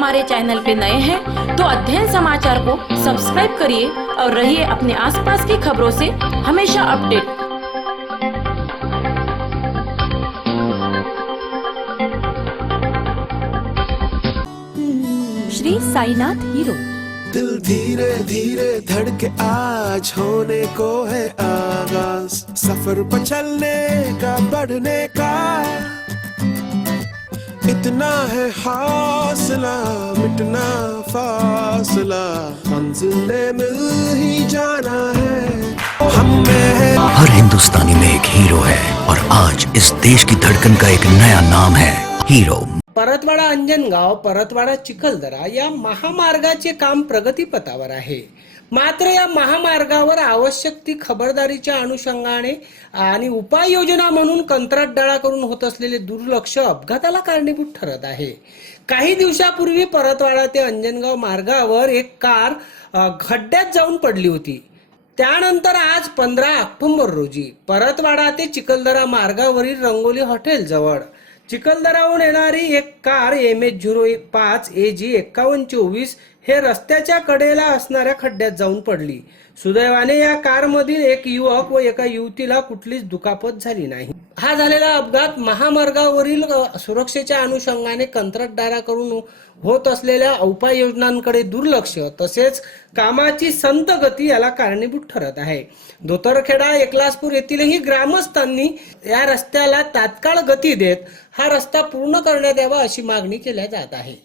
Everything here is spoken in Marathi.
हमारे चैनल पे नए हैं तो अध्ययन समाचार को सब्सक्राइब करिए और रहिए अपने आसपास की खबरों से हमेशा अपडेट। श्री साईनाथ हीरो। दिल धीरे धीरे धड़के आज होने को है आगाज़। सफ़र पर चलने का बढ़ने का इतना है हौसला मिटना फासला। मंजिल मिल ही जाना है। हम में है हर हिंदुस्तानी में एक हीरो है और आज इस देश की धड़कन का एक नया नाम है हीरो परतवाडा अंजनगाव परतवाडा चिखलदरा या महामार्गाचे काम प्रगतीपथावर आहे. मात्र या महामार्गावर आवश्यक ती खबरदारीच्या अनुषंगाने आणि उपाययोजना म्हणून कंत्राटदाराकडून होत असलेले दुर्लक्ष अपघाताला कारणीभूत ठरत आहे. काही दिवसापूर्वी परतवाडा ते अंजनगाव मार्गावर एक कार खड्ड्यात जाऊन पडली होती. त्यानंतर आज पंधरा ऑक्टोंबर रोजी परतवाडा ते चिखलदरा मार्गावरील रंगोली हॉटेल जवळ चिखलदराहून येणारी एक कार एम एच झिरो एक पाच ए जी एक्कावन्न चोवीस हे रस्त्याच्या कडेला असणाऱ्या खड्ड्यात जाऊन पडली. सुदैवाने या कारमधील एक युवक व एका युवतीला कुठलीच दुखापत झाली नाही. हा झालेला अपघात महामार्गावरील सुरक्षेच्या अनुषंगाने कंत्राटदाराकडून होत असलेल्या उपाययोजनांकडे दुर्लक्ष तसेच कामाची संत गती याला कारणीभूत ठरत आहे. धोतरखेडा एकलासपूर येथीलही ग्रामस्थांनी या रस्त्याला तात्काळ गती देत हा रस्ता पूर्ण करण्यात यावा अशी मागणी केल्या जात आहे.